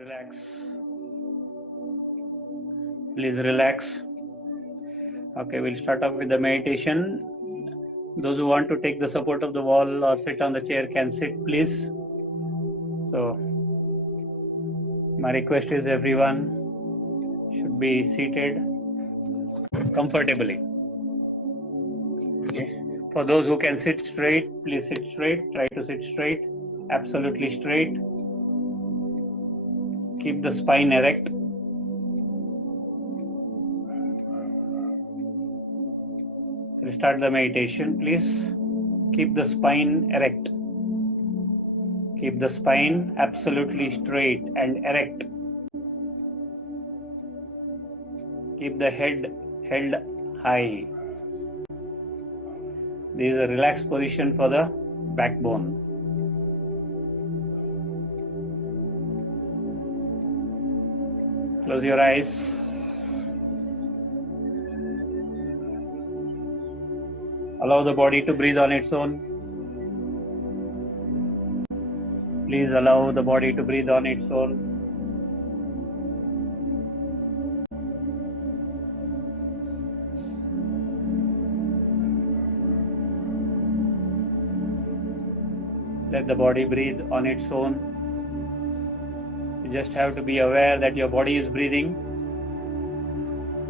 Relax. Please relax. Okay, we'll start off with the meditation. Those who want to take the support of the wall or sit on the chair can sit, please. So, my request is everyone should be seated comfortably. Okay. For those who can sit straight, please sit straight. Try to sit straight, absolutely straight. Keep the spine erect. Restart the meditation, please. Keep the spine erect. Keep the spine absolutely straight and erect. Keep the head held high. This is a relaxed position for the backbone. Close your eyes. Allow the body to breathe on its own. Please allow the body to breathe on its own. Let the body breathe on its own. You just have to be aware that your body is breathing.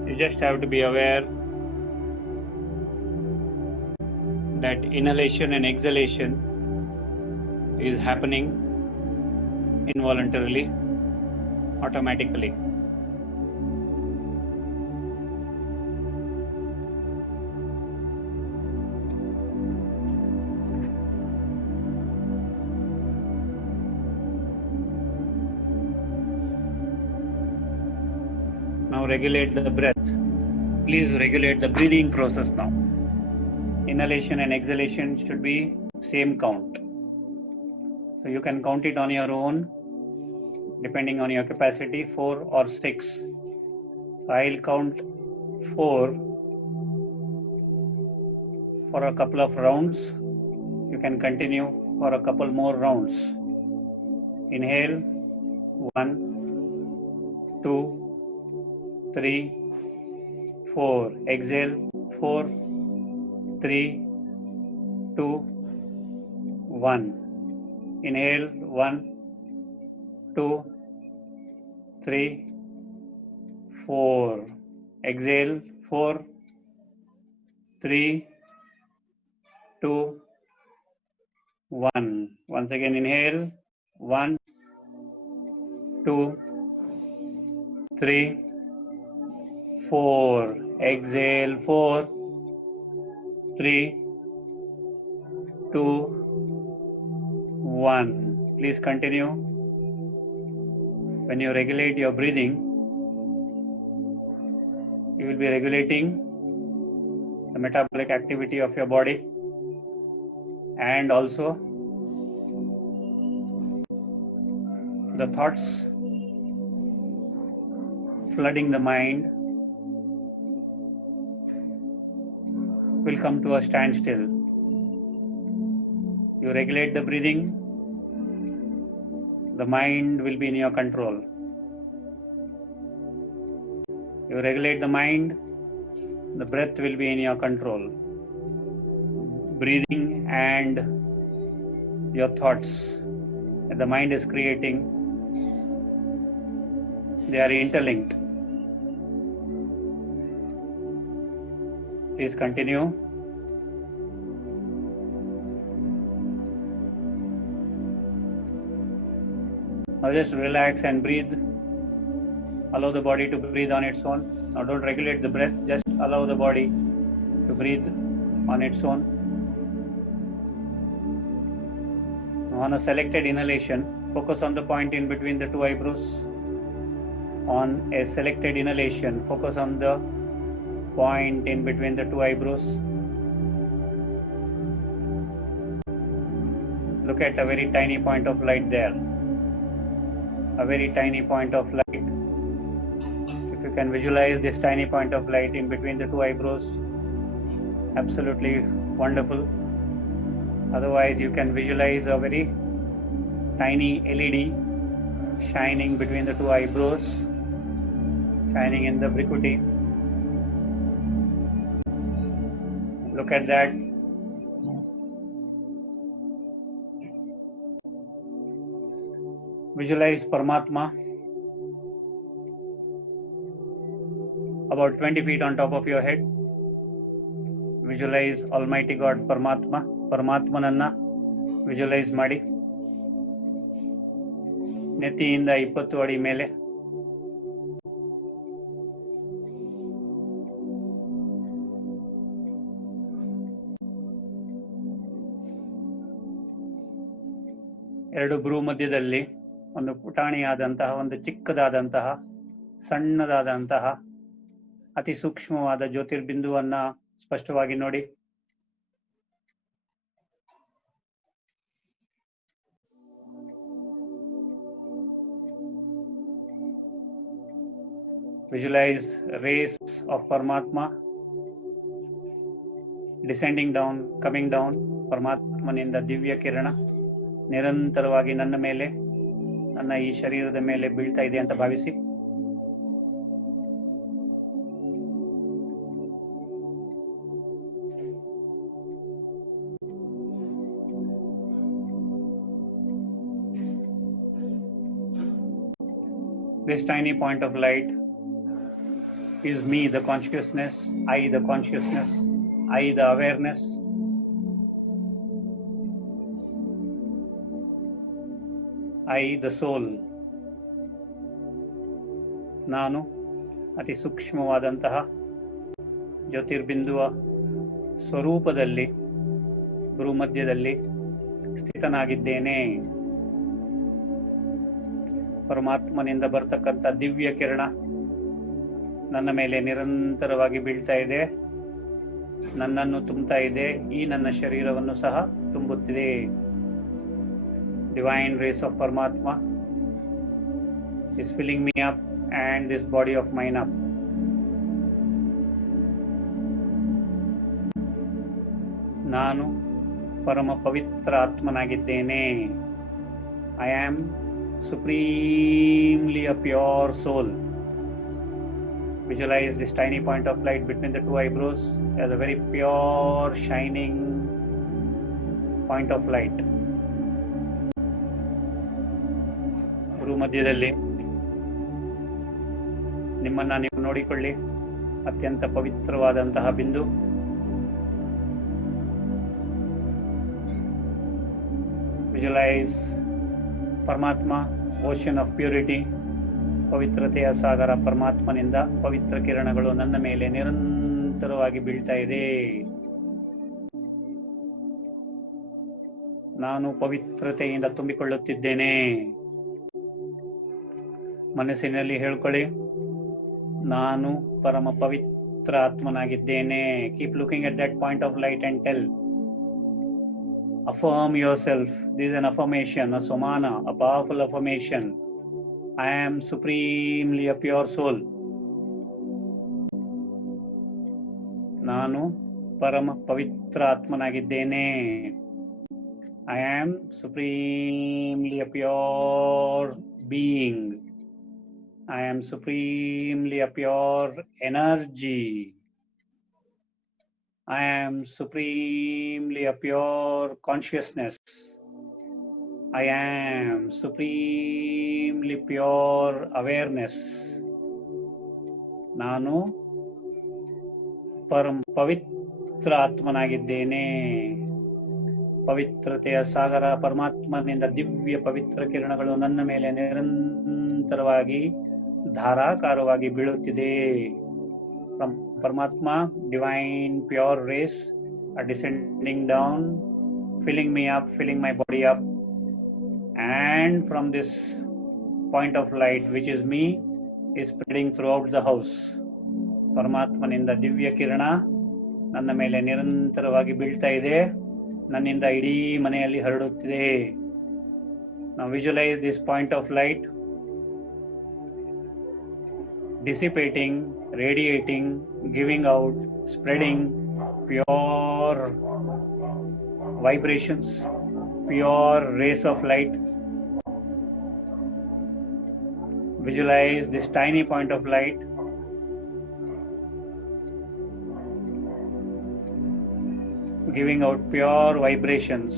You just have to be aware that inhalation and exhalation is happening involuntarily, automatically. Now regulate the breath. Please regulate the breathing process now. Inhalation and exhalation should be same count. So you can count it on your own, depending on your capacity, 4 or 6. So I'll count 4 for a couple of rounds. You can continue for a couple more rounds. Inhale, 1, 2, 3, 4. Exhale, 4, 3, 2, 1. Inhale, 1, 2, 3, 4. Exhale, 4, 3, 2, 1. Once again, inhale, 1, 2, 3, 4. Exhale, 4, 3, 2, 1. Please continue. When you regulate your breathing, you will be regulating the metabolic activity of your body and also the thoughts flooding the mind will come to a standstill. You regulate the breathing, the mind will be in your control. You regulate the mind, the breath will be in your control. Breathing and your thoughts that the mind is creating, they are interlinked. Please continue. Now just relax and breathe. Allow the body to breathe on its own. Now don't regulate the breath, just allow the body to breathe on its own. Now on a selected inhalation, focus on the point in between the 2 eyebrows. On a selected inhalation, focus on the point in between the 2 eyebrows. Look at a very tiny point of light there. A very tiny point of light. If you can visualize this tiny point of light in between the 2 eyebrows, absolutely wonderful. Otherwise, you can visualize a very tiny LED shining between the two eyebrows, shining in the brikuti. Look at that. Visualize Paramatma about 20 feet on top of your head. Visualize Almighty God Paramatmananna visualize ಮಾಡಿ. ನೆತ್ತಿಯಿಂದ 20 ಅಡಿ ಮೇಲೆ. ಎರಡು ಭ್ರೂ ಮಧ್ಯದಲ್ಲಿ ಒಂದು ಪುಟಾಣಿಯಾದಂತಹ, ಒಂದು ಚಿಕ್ಕದಾದಂತಹ, ಸಣ್ಣದಾದಂತಹ, ಅತಿ ಸೂಕ್ಷ್ಮವಾದ ಜ್ಯೋತಿರ್ಬಿಂದುವನ್ನ ಸ್ಪಷ್ಟವಾಗಿ ನೋಡಿ. Visualize rays of Paramatma descending down, coming down. ಪರಮಾತ್ಮನಿಂದ ದಿವ್ಯ ಕಿರಣ ನಿರಂತರವಾಗಿ ನನ್ನ ಮೇಲೆ, ನನ್ನ ಈ ಶರೀರದ ಮೇಲೆ ಬೀಳ್ತಾ ಇದೆ ಅಂತ ಭಾವಿಸಿ. This tiny point of light is me, the consciousness, I, the consciousness, I, the awareness. I, the soul. ನಾನು ಅತಿ ಸೂಕ್ಷ್ಮವಾದಂತಹ ಜ್ಯೋತಿರ್ಬಿಂದುವ ಸ್ವರೂಪದಲ್ಲಿ ಭ್ರೂಮಧ್ಯದಲ್ಲಿ ಸ್ಥಿತನಾಗಿದ್ದೇನೆ. ಪರಮಾತ್ಮನಿಂದ ಬರ್ತಕ್ಕಂಥ ದಿವ್ಯ ಕಿರಣ ನನ್ನ ಮೇಲೆ ನಿರಂತರವಾಗಿ ಬೀಳ್ತಾ ಇದೆ, ನನ್ನನ್ನು ತುಂಬುತ್ತಾ ಇದೆ, ಈ ನನ್ನ ಶರೀರವನ್ನು ಸಹ ತುಂಬುತ್ತಿದೆ. Divine rays of Paramatma is filling me up and this body of mine up. ನಾನು ಪರಮ ಪವಿತ್ರ ಆತ್ಮನಾಗಿದ್ದೇನೆ. I am supremely a pure soul. Visualize this tiny point of light between the two eyebrows as a very pure, shining point of light. ಭ್ರೂ ಮಧ್ಯದಲ್ಲಿ ನಿಮ್ಮನ್ನ ನೀವು ನೋಡಿಕೊಳ್ಳಿ. ಅತ್ಯಂತ ಪವಿತ್ರವಾದಂತಹ ಬಿಂದು. Visualize ಪರಮಾತ್ಮ, ಓಷನ್ ಆಫ್ ಪ್ಯೂರಿಟಿ, ಪವಿತ್ರತೆಯ ಸಾಗರ ಪರಮಾತ್ಮನಿಂದ ಪವಿತ್ರ ಕಿರಣಗಳು ನನ್ನ ಮೇಲೆ ನಿರಂತರವಾಗಿ ಬೀಳ್ತಾ ಇದೆ. ನಾನು ಪವಿತ್ರತೆಯಿಂದ ತುಂಬಿಕೊಳ್ಳುತ್ತಿದ್ದೇನೆ. ಮನಸ್ಸಿನಲ್ಲಿ ಹೇಳ್ಕೊಳ್ಳಿ, ನಾನು ಪರಮ ಪವಿತ್ರ ಆತ್ಮನಾಗಿದ್ದೇನೆ. Keep looking at that point of light and tell. Affirm yourself. This is an affirmation, a somana, a powerful affirmation. I am supremely a pure soul. ನಾನು ಪರಮ ಪವಿತ್ರ ಆತ್ಮನಾಗಿದ್ದೇನೆ. I am supremely a pure being. I am supremely a pure energy. I am supremely a pure consciousness. I am supremely pure awareness. ನಾನು ಪವಿತ್ರ ಆತ್ಮನಾಗಿದ್ದೇನೆ. ಪವಿತ್ರತೆಯ ಸಾಗರ ಪರಮಾತ್ಮನಿಂದ ದಿವ್ಯ ಪವಿತ್ರ ಕಿರಣಗಳು ನನ್ನ ಮೇಲೆ ನಿರಂತರವಾಗಿ ಧಾರಾಕಾರವಾಗಿ ಬೀಳುತ್ತಿದೆ. From Paramatma, divine pure rays are descending down, filling me up, filling my body up. And from this point of light, which is me, is spreading throughout the house. ಪರಮಾತ್ಮನಿಂದ ದಿವ್ಯ ಕಿರಣ ನನ್ನ ಮೇಲೆ ನಿರಂತರವಾಗಿ ಬೀಳ್ತಾ ಇದೆ, ನನ್ನಿಂದ ಇಡೀ ಮನೆಯಲ್ಲಿ ಹರಡುತ್ತಿದೆ. Now visualize this point of light dissipating, radiating, giving out, spreading pure vibrations, pure rays of light. Visualize this tiny point of light giving out pure vibrations,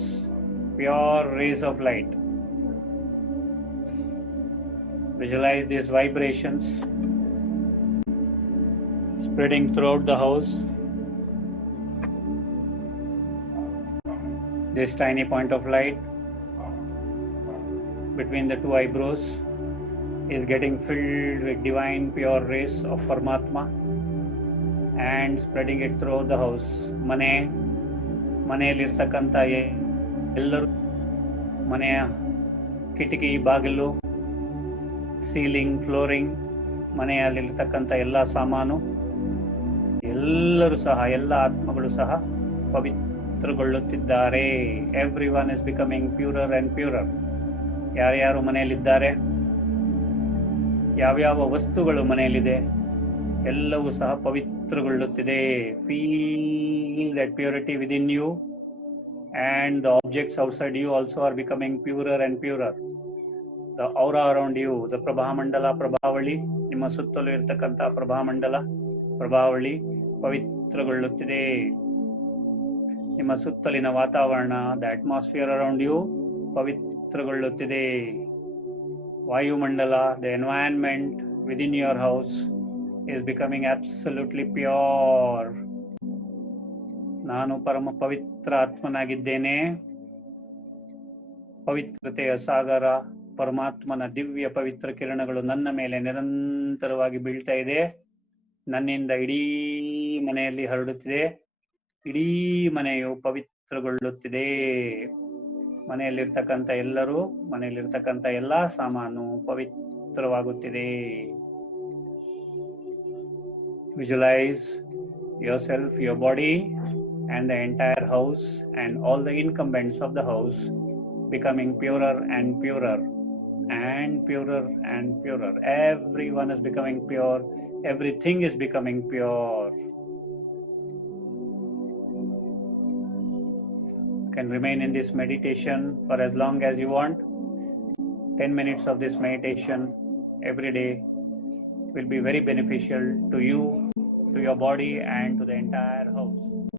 pure rays of light. Visualize these vibrations spreading throughout the house. This tiny point of light between the two eyebrows is getting filled with divine pure rays of Paramatma and spreading it throughout the house. ಮನೆಯಲ್ಲಿರ್ತಕ್ಕಂಥ ಎಲ್ಲರೂ, ಮನೆಯ ಕಿಟಕಿ, ಬಾಗಿಲು, ceiling, flooring, ಮನೆಯಲ್ಲಿರ್ತಕ್ಕಂಥ ಎಲ್ಲ ಸಾಮಾನು, ಎಲ್ಲರೂ ಸಹ, ಎಲ್ಲ ಆತ್ಮಗಳು ಸಹ ಪವಿತ್ರಗೊಳ್ಳುತ್ತಿದ್ದಾರೆ. Everyone is becoming purer and purer. ಯಾರ್ಯಾರು ಮನೆಯಲ್ಲಿದ್ದಾರೆ, ಯಾವ್ಯಾವ ವಸ್ತುಗಳು ಮನೆಯಲ್ಲಿದೆ, ಎಲ್ಲವೂ ಸಹ ಪವಿತ್ರಗೊಳ್ಳುತ್ತಿದೆ. Feel that purity within you and the objects outside you also are becoming purer and purer. The aura around you, the prabhamandala, prabhavali, ನಿಮ್ಮ ಸುತ್ತಲೂ ಇರತಕ್ಕಂಥ ಪ್ರಭಾಮಂಡಲ, ಪ್ರಭಾವಳಿ ಪವಿತ್ರಗೊಳ್ಳುತ್ತಿದೆ. ನಿಮ್ಮ ಸುತ್ತಲಿನ ವಾತಾವರಣ, the atmosphere around you ಪವಿತ್ರಗೊಳ್ಳುತ್ತಿದೆ. ವಾಯುಮಂಡಲ, the environment within your house is becoming absolutely pure. ನಾನು ಪರಮ ಪವಿತ್ರ ಆತ್ಮನಾಗಿದ್ದೇನೆ. ಪವಿತ್ರತೆಯ ಸಾಗರ ಪರಮಾತ್ಮನ ದಿವ್ಯ ಪವಿತ್ರ ಕಿರಣಗಳು ನನ್ನ ಮೇಲೆ ನಿರಂತರವಾಗಿ ಬೀಳ್ತಾ ಇದೆ. ನನ್ನಿಂದ ಇಡೀ ಮನೆಯಲ್ಲಿ ಹರಡುತ್ತಿದೆ. ಇಡೀ ಮನೆಯು ಪವಿತ್ರಗೊಳ್ಳುತ್ತಿದೆ. ಮನೆಯಲ್ಲಿರ್ತಕ್ಕಂಥ ಎಲ್ಲರೂ, ಮನೆಯಲ್ಲಿರ್ತಕ್ಕಂಥ ಎಲ್ಲಾ ಸಾಮಾನು ಪವಿತ್ರವಾಗುತ್ತಿದೆ. Visualize yourself, your body and the entire house and all the incumbents of the house becoming purer and purer and purer and purer. Everyone is becoming pure. Everything is becoming pure. You can remain in this meditation for as long as you want. 10 minutes of this meditation every day will be very beneficial to you, to your body and to the entire house.